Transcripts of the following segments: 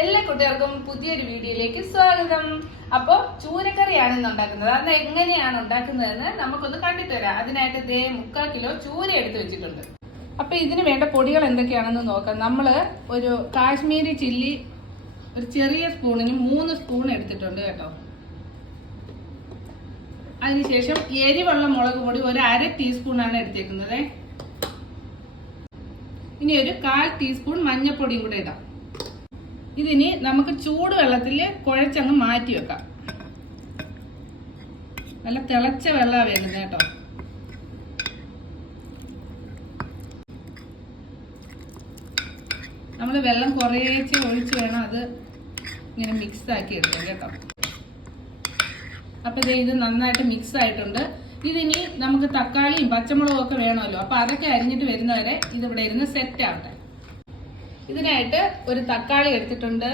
എല്ലാ കുട്ടികൾക്കും പുതിയൊരു വീഡിയോയിലേക്ക് സ്വാഗതം. അപ്പോൾ ചൂരക്കറിയാണ് ഇന്ന് ഉണ്ടാക്കുന്നത്. അത് എങ്ങനെയാണ് ഉണ്ടാക്കുന്നതെന്ന് നമുക്കൊന്ന് കണ്ടിട്ട് വരാം. അതിനായിട്ട് ദേ മുക്കാൽ കിലോ ചൂര എടുത്തു വെച്ചിട്ടുണ്ട്. അപ്പൊ ഇതിന് വേണ്ട പൊടികൾ എന്തൊക്കെയാണെന്ന് നോക്കാം. നമ്മൾ ഒരു കാശ്മീരി ചില്ലി ഒരു ചെറിയ സ്പൂണിന് മൂന്ന് സ്പൂൺ എടുത്തിട്ടുണ്ട് കേട്ടോ. അതിനുശേഷം എരിവുള്ള മുളക് പൊടി ഒരു അര ടീസ്പൂണാണ് എടുത്തേക്കുന്നത്. ഇനി ഒരു കാൽ ടീസ്പൂൺ മഞ്ഞൾപ്പൊടിയും കൂടെ ഇടാം. ഇതിനി നമുക്ക് ചൂട് വെള്ളത്തിൽ കുഴച്ചങ്ങ് മാറ്റി വെക്കാം. നല്ല തിളച്ച വെള്ളമാണ് വേണ്ടത് കേട്ടോ. നമ്മൾ വെള്ളം കുറേച്ച് ഒഴിച്ച് വേണം അത് ഇങ്ങനെ മിക്സ് ആക്കി എടുക്കാം കേട്ടോ. അപ്പൊ ദേ ഇത് നന്നായിട്ട് മിക്സ് ആയിട്ടുണ്ട് ഇതിനി നമുക്ക് തക്കാളിയും പച്ചമുളകും ഒക്കെ വേണമല്ലോ. അപ്പൊ അതൊക്കെ അരിഞ്ഞിട്ട് വരുന്നവരെ ഇതിവിടെ ഇരുന്ന് സെറ്റ് ആവട്ടെ. ഇതിനായിട്ട് ഒരു തക്കാളി എടുത്തിട്ടുണ്ട്.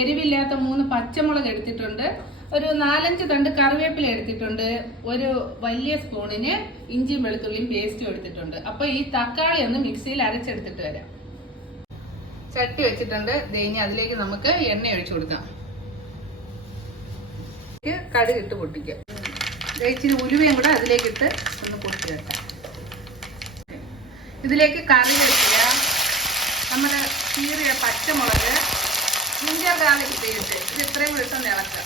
എരിവില്ലാത്ത മൂന്ന് പച്ചമുളക് എടുത്തിട്ടുണ്ട്. ഒരു നാലഞ്ച് തണ്ട് കറിവേപ്പില എടുത്തിട്ടുണ്ട്. ഒരു വലിയ സ്പൂണിന് ഇഞ്ചിയും വെളുത്തുള്ളിയും പേസ്റ്റും എടുത്തിട്ടുണ്ട്. അപ്പൊ ഈ തക്കാളി ഒന്ന് മിക്സിയിൽ അരച്ചെടുത്തിട്ട് വരാം. ചട്ടി വെച്ചിട്ടുണ്ട്. ദൈനി അതിലേക്ക് നമുക്ക് എണ്ണ ഒഴിച്ചു കൊടുക്കാം. കടുക് ഇട്ട് പൊട്ടിക്കാം. ഇച്ചിരി ഉലുവയും കൂടെ അതിലേക്ക് ഇട്ട് ഒന്ന് പൊട്ടി വെക്കാം ഇതിലേക്ക് കറി വെക്കുക നമ്മൾ കീറിയ പച്ചമുളക് ജിഞ്ചർ ഗാർലിക് പേസ്റ്റ് ഇത് ഇത്രയും ദിവസം ഇളക്കുക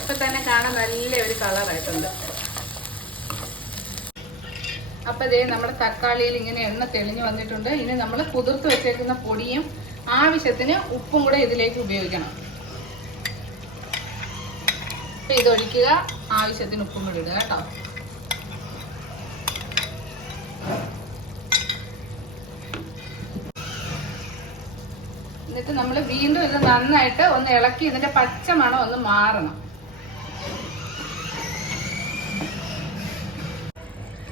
ഇപ്പൊ തന്നെ കാണാൻ നല്ല ഒരു കളറായിട്ടുണ്ട് അപ്പൊ ഇതേ നമ്മുടെ തക്കാളിയിൽ ഇങ്ങനെ എണ്ണ തെളിഞ്ഞു വന്നിട്ടുണ്ട്. ഇനി നമ്മൾ കുതിർത്ത് വെച്ചേക്കുന്ന പൊടിയും ആവശ്യത്തിന് ഉപ്പും കൂടെ ഇതിലേക്ക് ഉപയോഗിക്കണം. ഇതൊഴിക്കുക. ആവശ്യത്തിന് ഉപ്പും കൂടി ഇടുക കേട്ടോ. എന്നിട്ട് നമ്മൾ വീണ്ടും ഇത് നന്നായിട്ട് ഒന്ന് ഇളക്കി ഇതിന്റെ പച്ച മണം ഒന്ന് മാറണം.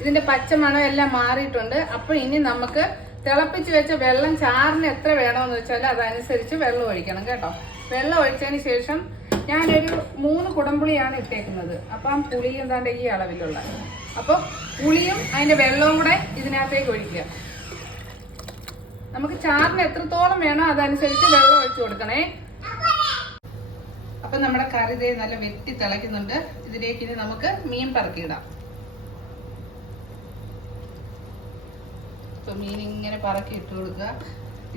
ഇതിന്റെ പച്ച മണം എല്ലാം മാറിയിട്ടുണ്ട്. അപ്പൊ ഇനി നമുക്ക് തിളപ്പിച്ച് വെച്ച വെള്ളം ചാറിന് എത്ര വേണമെന്ന് വെച്ചാൽ അതനുസരിച്ച് വെള്ളം ഒഴിക്കണം കേട്ടോ. വെള്ളം ഒഴിച്ചതിന് ശേഷം ഞാനൊരു മൂന്ന് കുടംപുളിയാണ് ഇട്ടേക്കുന്നത്. അപ്പം പുളി എന്താണ്ട് ഈ അളവിലുള്ള. അപ്പൊ പുളിയും അതിന്റെ വെള്ളവും കൂടെ ഇതിനകത്തേക്ക് ഒഴിക്കുക. നമുക്ക് ചാറിന് എത്രത്തോളം വേണോ അതനുസരിച്ച് വെള്ളം ഒഴിച്ചു കൊടുക്കണേ. അപ്പൊ നമ്മുടെ കറി ഇതേ നല്ല വെട്ടി തിളയ്ക്കുന്നുണ്ട്. ഇതിലേക്ക് ഇനി നമുക്ക് മീൻ പറക്കിയിടാം. ഇപ്പൊ മീൻ ഇങ്ങനെ പറക്കി ഇട്ട് കൊടുക്കുക.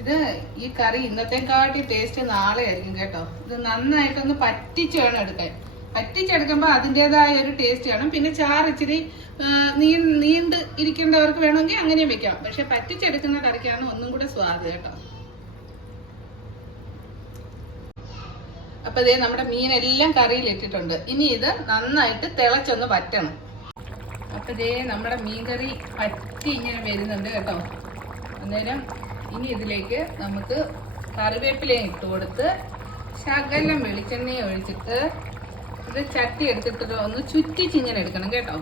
ഇത് ഈ കറി ഇന്നത്തെക്കാട്ടി ടേസ്റ്റ് നാളെ ആയിരിക്കും കേട്ടോ. ഇത് നന്നായിട്ടൊന്ന് പറ്റിച്ച് വേണം എടുക്കാൻ. പറ്റിച്ചെടുക്കുമ്പോൾ അതിന്റെതായ ഒരു ടേസ്റ്റ് കാണും. പിന്നെ ചാറ് ഇച്ചിരി നീണ്ട് ഇരിക്കേണ്ടവർക്ക് വേണമെങ്കിൽ അങ്ങനെയും വെക്കാം. പക്ഷെ പറ്റിച്ചെടുക്കുന്ന കറിക്കാണ് ഒന്നും കൂടെ സ്വാദ് കേട്ടോ. അപ്പൊ ഇതേ നമ്മുടെ മീനെല്ലാം കറിയിൽ ഇട്ടിട്ടുണ്ട്. ഇനി ഇത് നന്നായിട്ട് തിളച്ചൊന്ന് പറ്റണം അപ്പൊ ഇതേ നമ്മുടെ മീൻകറി പറ്റി ഇങ്ങനെ വരുന്നുണ്ട് കേട്ടോ. അന്നേരം ഇനി ഇതിലേക്ക് നമുക്ക് കറിവേപ്പിലയും ഇട്ട് കൊടുത്ത് ശകലം വെളിച്ചെണ്ണയും ഒഴിച്ചിട്ട് ഇത് ചട്ടി എടുത്തിട്ട് ഒന്ന് ചുറ്റിച്ച് ഇങ്ങനെ എടുക്കണം കേട്ടോ.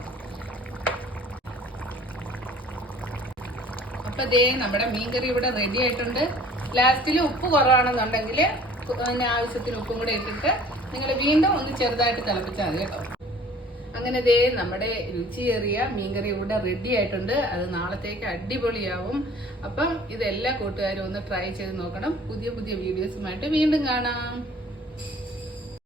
അപ്പൊ ദേ നമ്മുടെ മീൻകറി ഇവിടെ റെഡി ആയിട്ടുണ്ട്. ലാസ്റ്റിൽ ഉപ്പ് കുറവാണെന്നുണ്ടെങ്കിൽ ആവശ്യത്തിന് ഉപ്പും കൂടെ ഇട്ടിട്ട് നിങ്ങൾ വീണ്ടും ഒന്ന് ചെറുതായിട്ട് തിളപ്പിച്ചാൽ മതി കേട്ടോ. അങ്ങനെ ദേ നമ്മുടെ രുചിയേറിയ മീൻകറി ഇവിടെ റെഡി ആയിട്ടുണ്ട്. അത് നാളത്തേക്ക് അടിപൊളിയാവും. അപ്പം ഇതെല്ലാ കൂട്ടുകാരും ഒന്ന് ട്രൈ ചെയ്ത് നോക്കണം. പുതിയ പുതിയ വീഡിയോസുമായിട്ട് വീണ്ടും കാണാം.